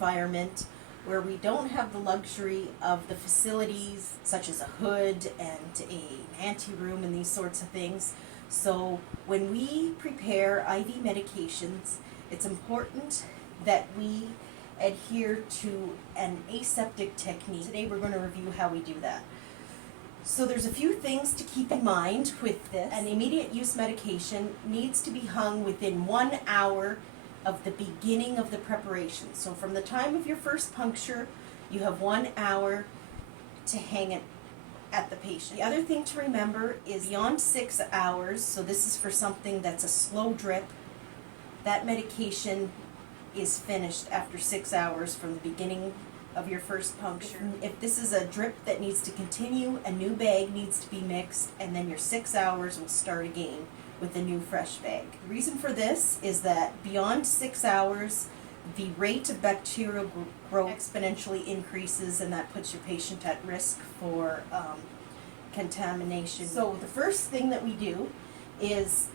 environment where we don't have the luxury of the facilities such as a hood and an anteroom and these sorts of things. So when we prepare IV medications, it's important that we adhere to an aseptic technique. Today we're going to review how we do that. So there's a few things to keep in mind with this. An immediate use medication needs to be hung within 1 hour of the beginning of the preparation. So from the time of your first puncture, you have 1 hour to hang it at the patient. The other thing to remember is beyond 6 hours, so this is for something that's a slow drip, that medication is finished after 6 hours from the beginning of your first puncture. If this is a drip that needs to continue, a new bag needs to be mixed, and then your 6 hours will start again with a new fresh bag. The reason for this is that beyond 6 hours, the rate of bacterial growth exponentially increases, and that puts your patient at risk for contamination. So the first thing that we do is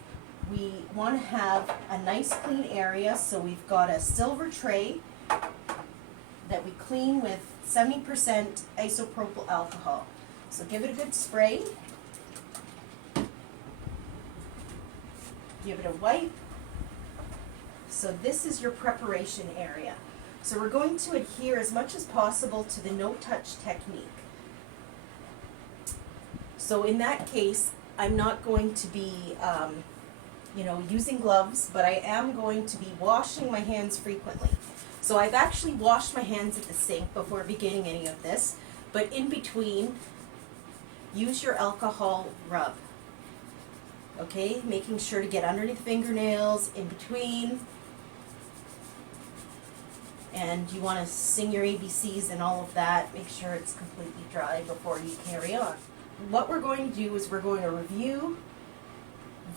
we want to have a nice clean area. So we've got a silver tray that we clean with 70% isopropyl alcohol. So give it a good spray. Give it a wipe. So this is your preparation area. So we're going to adhere as much as possible to the no-touch technique. So in that case, I'm not going to be using gloves, but I am going to be washing my hands frequently. So I've actually washed my hands at the sink before beginning any of this, but in between, use your alcohol rub. Okay, making sure to get underneath fingernails, in between, and you want to sing your ABCs and all of that. Make sure it's completely dry before you carry on. What we're going to do is we're going to review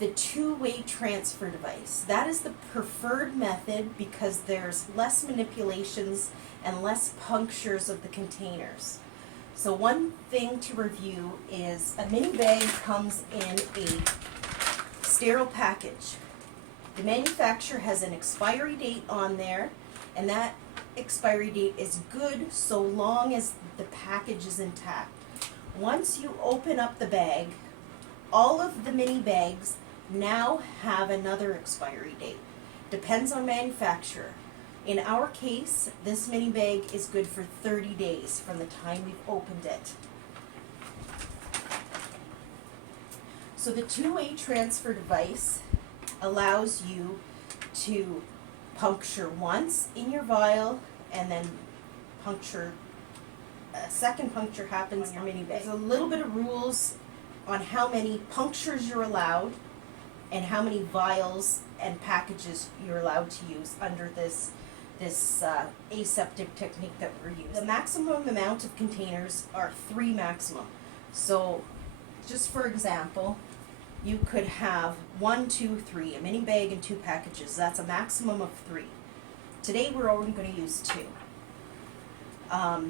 the two-way transfer device. That is the preferred method because there's less manipulations and less punctures of the containers. So one thing to review is a mini bag comes in a sterile package. The manufacturer has an expiry date on there, and that expiry date is good so long as the package is intact. Once you open up the bag, all of the mini bags now have another expiry date. Depends on manufacturer. In our case, this mini bag is good for 30 days from the time we've opened it. So the two-way transfer device allows you to puncture once in your vial and then puncture, a second puncture happens in your mini bag. There's a little bit of rules on how many punctures you're allowed and how many vials and packages you're allowed to use under this aseptic technique that we're using. The maximum amount of containers are 3 maximum. So just for example, you could have 1, 2, 3, a mini bag and 2 packages. That's a maximum of 3. Today we're only going to use 2.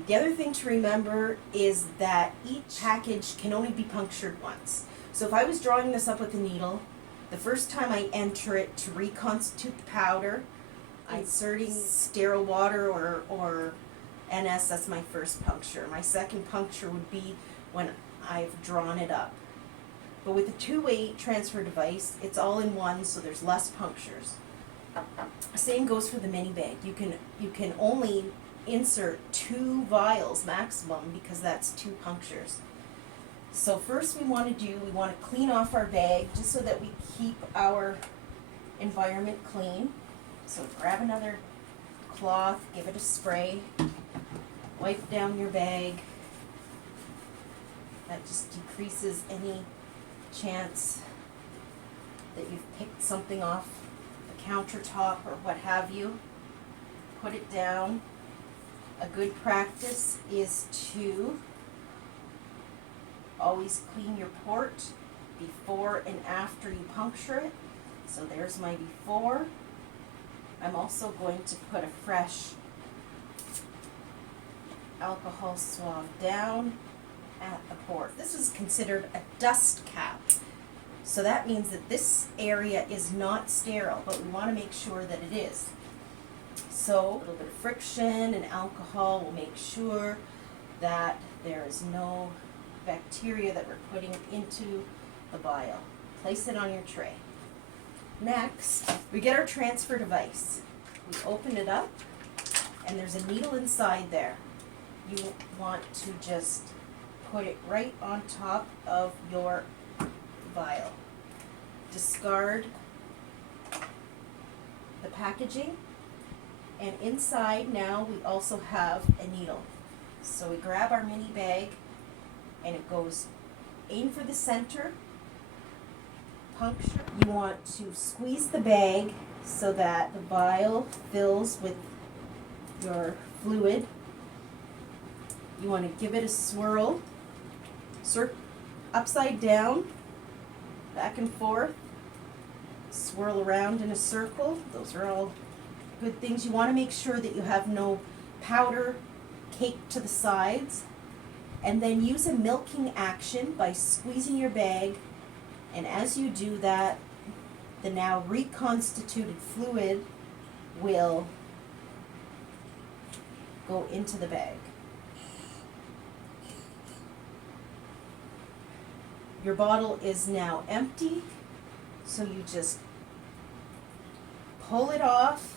The other thing to remember is that each package can only be punctured once. So if I was drawing this up with a needle, the first time I enter it to reconstitute the powder, I'm inserting sterile water or NS, that's my first puncture. My second puncture would be when I've drawn it up. But with the two-way transfer device, it's all in one, so there's less punctures. Same goes for the mini bag. You can only insert 2 vials maximum because that's 2 punctures. So first we want to clean off our bag just so that we keep our environment clean. So grab another cloth, give it a spray, wipe down your bag. That just decreases any chance that you've picked something off the countertop or what have you. Put it down. A good practice is to always clean your port before and after you puncture it. So there's my before. I'm also going to put a fresh alcohol swab down at the port. This is considered a dust cap. So that means that this area is not sterile, but we want to make sure that it is. So a little bit of friction and alcohol will make sure that there is no bacteria that we're putting into the vial. Place it on your tray. Next, we get our transfer device. We open it up, and there's a needle inside there. You want to just put it right on top of your vial. Discard the packaging, and inside now we also have a needle. So we grab our mini bag, and it goes aim for the center, puncture. You want to squeeze the bag so that the vial fills with your fluid. You want to give it a swirl, upside down, back and forth, swirl around in a circle. Those are all good things. You want to make sure that you have no powder caked to the sides, and then use a milking action by squeezing your bag, and as you do that, the now reconstituted fluid will go into the bag. Your bottle is now empty, so you just pull it off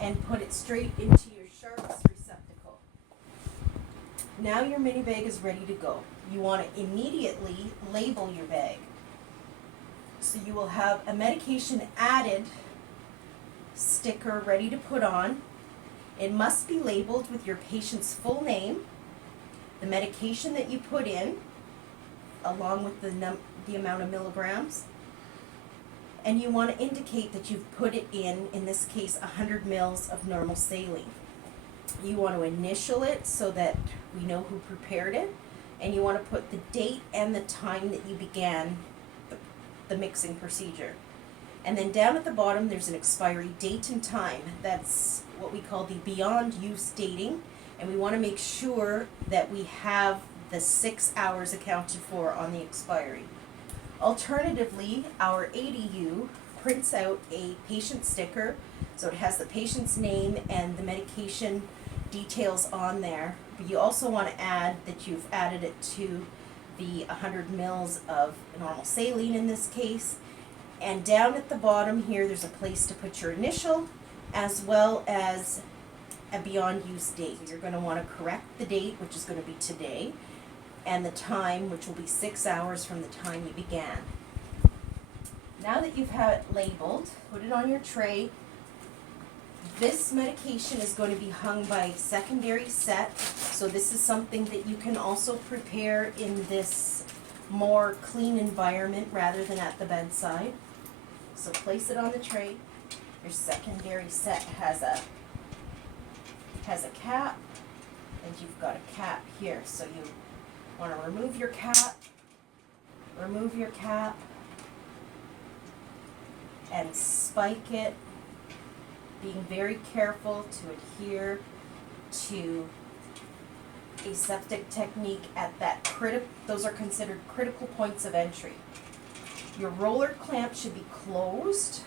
and put it straight into your sharps receptacle. Now your mini bag is ready to go. You want to immediately label your bag. So you will have a medication added sticker ready to put on. It must be labeled with your patient's full name, the medication that you put in, along with the amount of milligrams, and you want to indicate that you've put it in this case, 100 mils of normal saline. You want to initial it so that we know who prepared it, and you want to put the date and the time that you began the mixing procedure. And then down at the bottom there's an expiry date and time. That's what we call the beyond use dating, and we want to make sure that we have the 6 hours accounted for on the expiry. Alternatively, our ADU prints out a patient sticker, so it has the patient's name and the medication details on there, but you also want to add that you've added it to the 100 mils of normal saline in this case. And down at the bottom here there's a place to put your initial as well as a beyond use date. You're going to want to correct the date, which is going to be today, and the time, which will be 6 hours from the time you began. Now that you've had it labeled, put it on your tray. This medication is going to be hung by secondary set, so this is something that you can also prepare in this more clean environment rather than at the bedside. So place it on the tray. Your secondary set has a cap, and you've got a cap here, so you want to remove your cap, and spike it, being very careful to adhere to aseptic technique at that those are considered critical points of entry. Your roller clamp should be closed.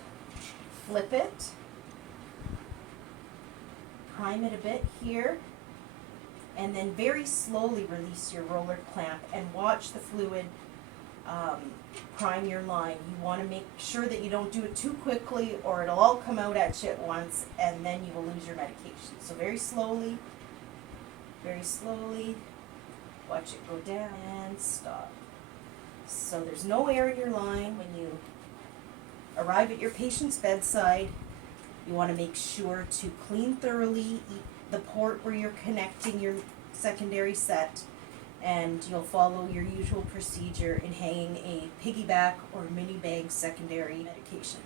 Flip it, prime it a bit here, and then very slowly release your roller clamp and watch the fluid prime your line. You want to make sure that you don't do it too quickly or it'll all come out at you at once and then you will lose your medication. So very slowly, watch it go down and stop. So there's no air in your line. When you arrive at your patient's bedside, you want to make sure to clean thoroughly the port where you're connecting your secondary set, and you'll follow your usual procedure in hanging a piggyback or mini bag secondary medication.